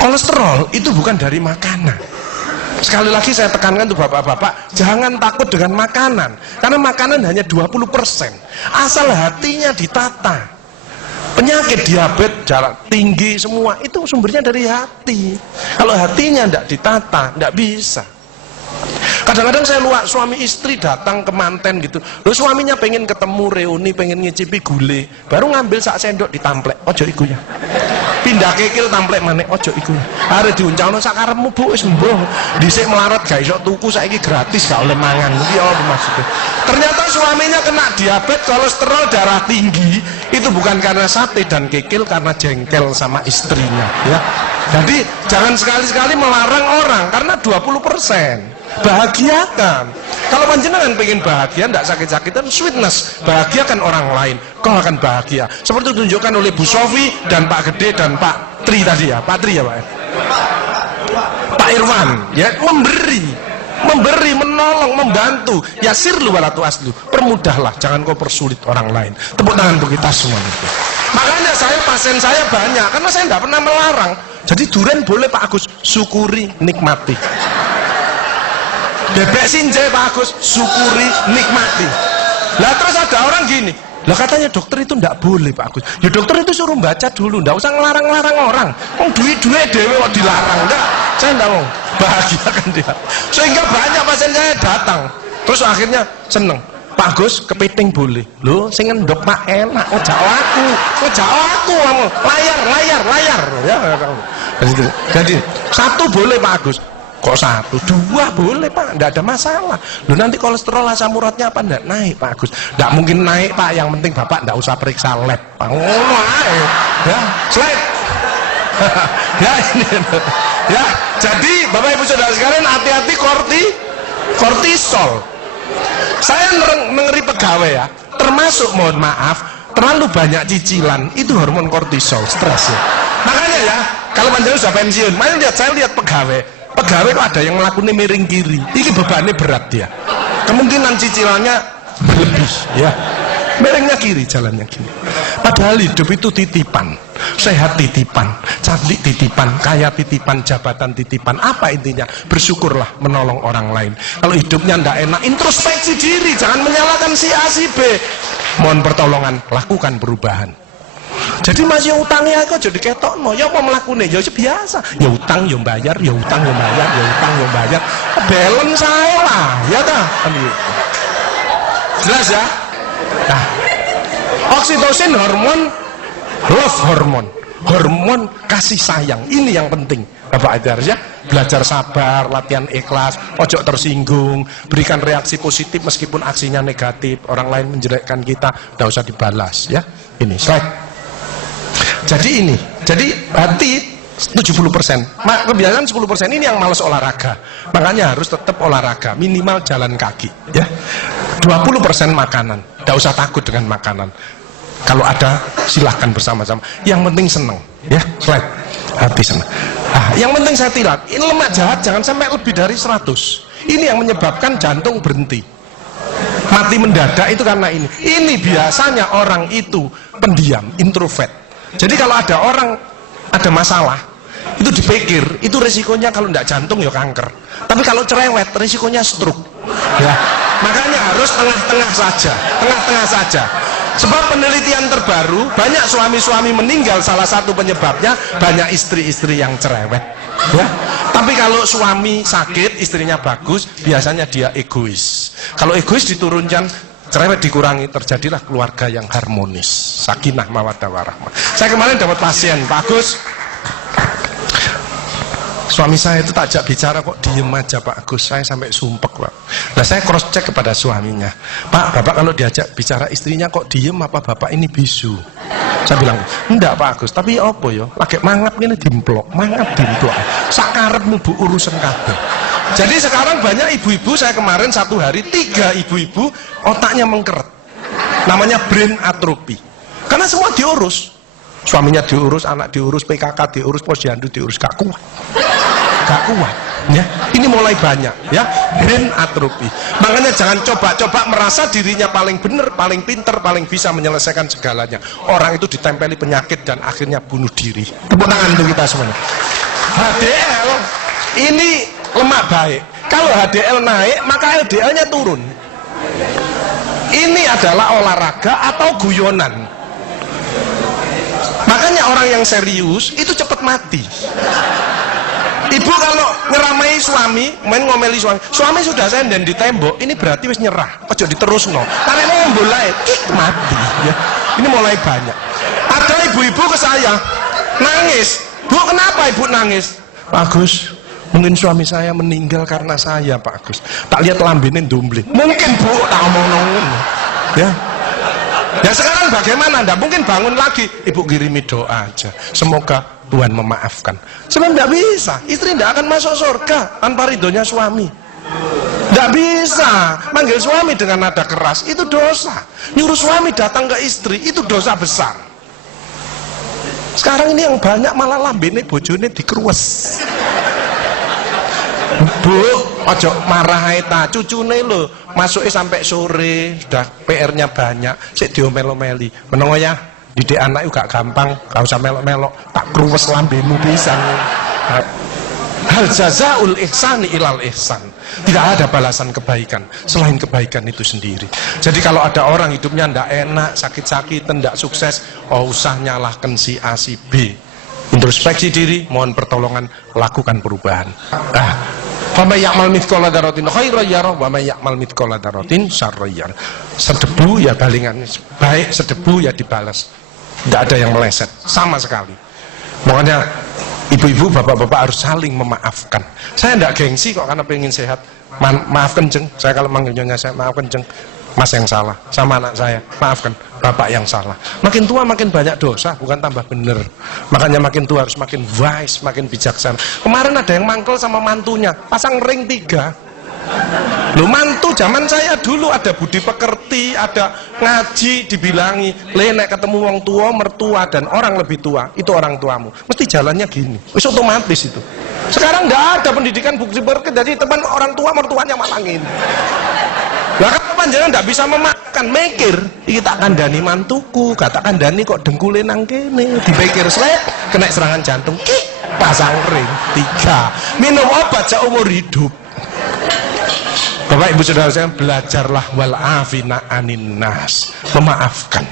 Kolesterol itu bukan dari makanan. Sekali lagi saya tekankan tuh bapak-bapak, jangan takut dengan makanan, karena makanan hanya 20%. Asal hatinya ditata. Penyakit diabetes, darah tinggi, semua itu sumbernya dari hati. Kalau hatinya tidak ditata, tidak bisa. Kadang-kadang saya lihat suami istri datang ke manten gitu, loh suaminya pengen ketemu reuni, pengen ngicipi gulai, baru ngambil sak sendok ditamplek, ojo iku ya. Pindah kekil tamplek maneh, ojo iku. Are diuncalno sak karepmu Bu, wis mbuh. Dhisik melarat gak iso tuku, saiki gratis gak oleh mangan. Iki apa maksudnya? Ternyata suaminya kena diabetes, kolesterol, darah tinggi, itu bukan karena sate dan kekil, karena jengkel sama istrinya, ya. Jadi jangan sekali-sekali melarang orang karena 20%. Bahagiakan. Kalau panjenengan pengen bahagia, tidak sakit-sakitan, sweetness, bahagiakan orang lain, kau akan bahagia. Seperti ditunjukkan oleh Bu Sofi dan Pak Gede dan Pak Tri tadi ya, Pak Tri ya Pak. Pak Irwan, ya, memberi, menolong, membantu. Ya sirlu walatu aslu, permudahlah, jangan kau persulit orang lain. Tepuk tangan untuk kita semua itu. Makanya pasien saya banyak, karena saya tidak pernah melarang. Jadi durian boleh Pak Agus, syukuri, nikmati. Bebek sinjai Pak Agus, syukuri, nikmati. Lah terus ada orang gini, lah katanya dokter itu ndak boleh Pak Agus. Ya dokter itu suruh baca dulu, ndak usah ngelarang-larang orang. Wong duit-duit dewe kok dilarang, enggak. Saya ndak mau, bahagiakan dia. Sehingga banyak pasien saya datang, terus akhirnya seneng. Pak Agus, kepiting boleh. Loh, sing ngendok Pak enak, ojak aku kamu. Layar. Ya, jadi satu boleh Pak Agus. Kok satu, dua boleh Pak, tidak ada masalah. Loh nanti kolesterol asam uratnya apa tidak naik Pak Agus? Tidak mungkin naik Pak, yang penting Bapak tidak usah periksa lab Pak. Ya, slide. Ya ini, ya. Jadi Bapak Ibu Saudara sekalian, hati-hati kortisol. Saya mengeri pegawai ya, termasuk mohon maaf, terlalu banyak cicilan, itu hormon kortisol, stres ya. Makanya ya, kalau panjenengan sudah pensiun, saya lihat pegawai kok ada yang melakukan miring kiri, ini bebannya berat dia, kemungkinan cicilannya lebih ya, miringnya kiri, jalannya kiri. Padahal hidup itu titipan, sehat titipan, cantik titipan, kaya titipan, jabatan titipan. Apa intinya? Bersyukurlah, menolong orang lain. Kalau hidupnya ndak enak, introspeksi diri, jangan menyalahkan si A si B, mohon pertolongan, lakukan perubahan. Jadi masih utangnya kok jadi ketok no, ya apa melakukannya, ya biasa, ya utang ya bayar, ya utang ya bayar, ya utang ya bayar, balance saya lah, ya dah, jelas ya. Nah, oksitosin hormon love hormon kasih sayang, ini yang penting Bapak Ajar ya. Belajar sabar, latihan ikhlas, ojo tersinggung, berikan reaksi positif meskipun aksinya negatif, orang lain menjelekkan kita, tidak usah dibalas ya. Ini slide. Jadi hati 70%, kebiasaan 10%, ini yang malas olahraga. Makanya harus tetap olahraga, minimal jalan kaki ya. 20% makanan, tidak usah takut dengan makanan. Kalau ada silahkan bersama-sama, yang penting senang ya. Slide. Hati senang. Yang penting saya tilat, ini lemak jahat jangan sampai lebih dari 100. Ini yang menyebabkan jantung berhenti, mati mendadak, itu karena ini biasanya orang itu pendiam, introvert. Jadi kalau ada orang ada masalah, itu dipikir, itu resikonya kalau tidak jantung ya kanker. Tapi kalau cerewet, resikonya stroke. Ya, makanya harus tengah-tengah saja. Sebab penelitian terbaru, banyak suami-suami meninggal, salah satu penyebabnya banyak istri-istri yang cerewet. Ya, tapi kalau suami sakit, istrinya bagus, biasanya dia egois. Kalau egois diturunkan, cerewet dikurangi, terjadilah keluarga yang harmonis, sakinah mawaddah warahmah. Saya kemarin dapat pasien, Pak Agus, suami saya itu tak ajak bicara kok diem aja Pak Agus, saya sampai sumpek Pak. Nah saya cross check kepada suaminya, Pak, Bapak kalau diajak bicara istrinya kok diem, apa Bapak ini bisu? Saya bilang, enggak Pak Agus, tapi apa ya, lagi mangap ini dimplok, sakarepmu Bu urusan kabeh. Jadi sekarang banyak ibu-ibu, saya kemarin satu hari 3 ibu-ibu otaknya mengkeret, namanya brain atrophy, karena semua diurus, suaminya diurus, anak diurus, PKK diurus, posyandu diurus, gak kuat ya. Ini mulai banyak ya, brain atrophy. Makanya jangan coba-coba merasa dirinya paling benar, paling pinter, paling bisa menyelesaikan segalanya. Orang itu ditempeli penyakit dan akhirnya bunuh diri. Tepuk tangan untuk kita semuanya. HDL ini lemak baik. Kalau HDL naik, maka LDL-nya turun. Ini adalah olahraga atau guyonan. Makanya orang yang serius itu cepat mati. Ibu kalau ngeramai suami, main ngomeli suami sudah senden di tembok, ini berarti wis nyerah. Ojo diterusno. Karena ini mulai mati ya. Ini mulai banyak. Ada ibu-ibu ke saya nangis. Bu, kenapa ibu nangis? Pak Agus, mungkin suami saya meninggal karena saya, Pak Agus. Tak lihat lambene ndumbling. Mungkin Bu, tak ngomong ya. Ya sekarang bagaimana? Nggak mungkin bangun lagi. Ibu kirimi doa aja. Semoga Tuhan memaafkan. Sebab nggak bisa. Istri nggak akan masuk surga tanpa ridhonya suami. Nggak bisa. Manggil suami dengan nada keras itu dosa. Nyuruh suami datang ke istri itu dosa besar. Sekarang ini yang banyak malah lambene bojone dikruwes. Bu, ojo marah ta, cucune lho, masuknya sampai sore, sudah PR-nya banyak, sik diomel-omeli. Menengo ya, didik anak juga gampang, gak usah melok-melok, tak kruwes lambemu pisan. Hal jazaul ihsani ilal ihsan. Tidak ada balasan kebaikan selain kebaikan itu sendiri. Jadi kalau ada orang hidupnya ndak enak, sakit-sakitan, ndak sukses, oh usah nyalahkan si A si B. Introspeksi diri, mohon pertolongan, lakukan perubahan. Faman ya'mal mithqala dzarratin khairan yarah wa man ya'mal mithqala dzarratin syarran yarah. Sedebu ya balingan, baik sedebu ya dibalas. Tidak ada yang meleset sama sekali. Makanya ibu-ibu, bapak-bapak harus saling memaafkan. Saya tidak gengsi kok karena pengen sehat. Maafkan jeng, saya kalau manggil nyonya saya maafkan jeng. Mas yang salah, sama anak saya, maafkan bapak yang salah. Makin tua makin banyak dosa, bukan tambah bener. Makanya makin tua harus makin wise, makin bijaksana. Kemarin ada yang mangkel sama mantunya, pasang ring 3. Loh, mantu zaman saya dulu ada budi pekerti, ada ngaji, dibilangi, nek ketemu wong tua, mertua dan orang lebih tua, itu orang tuamu. Mesti jalannya gini, wis otomatis itu. Sekarang nggak ada pendidikan budi pekerti, jadi teman orang tua mertuanya malah ngene. Lah kan panjenengan ndak bisa memakan, mikir, iki tak kandhani mantuku, gak tak kandhani kok dengkule nang kene, dipikir slek, kena serangan jantung, pasang ring 3. Minum obat seumur hidup. Bapak Ibu Saudara saya, belajarlah wal afina anin nas, memaafkan.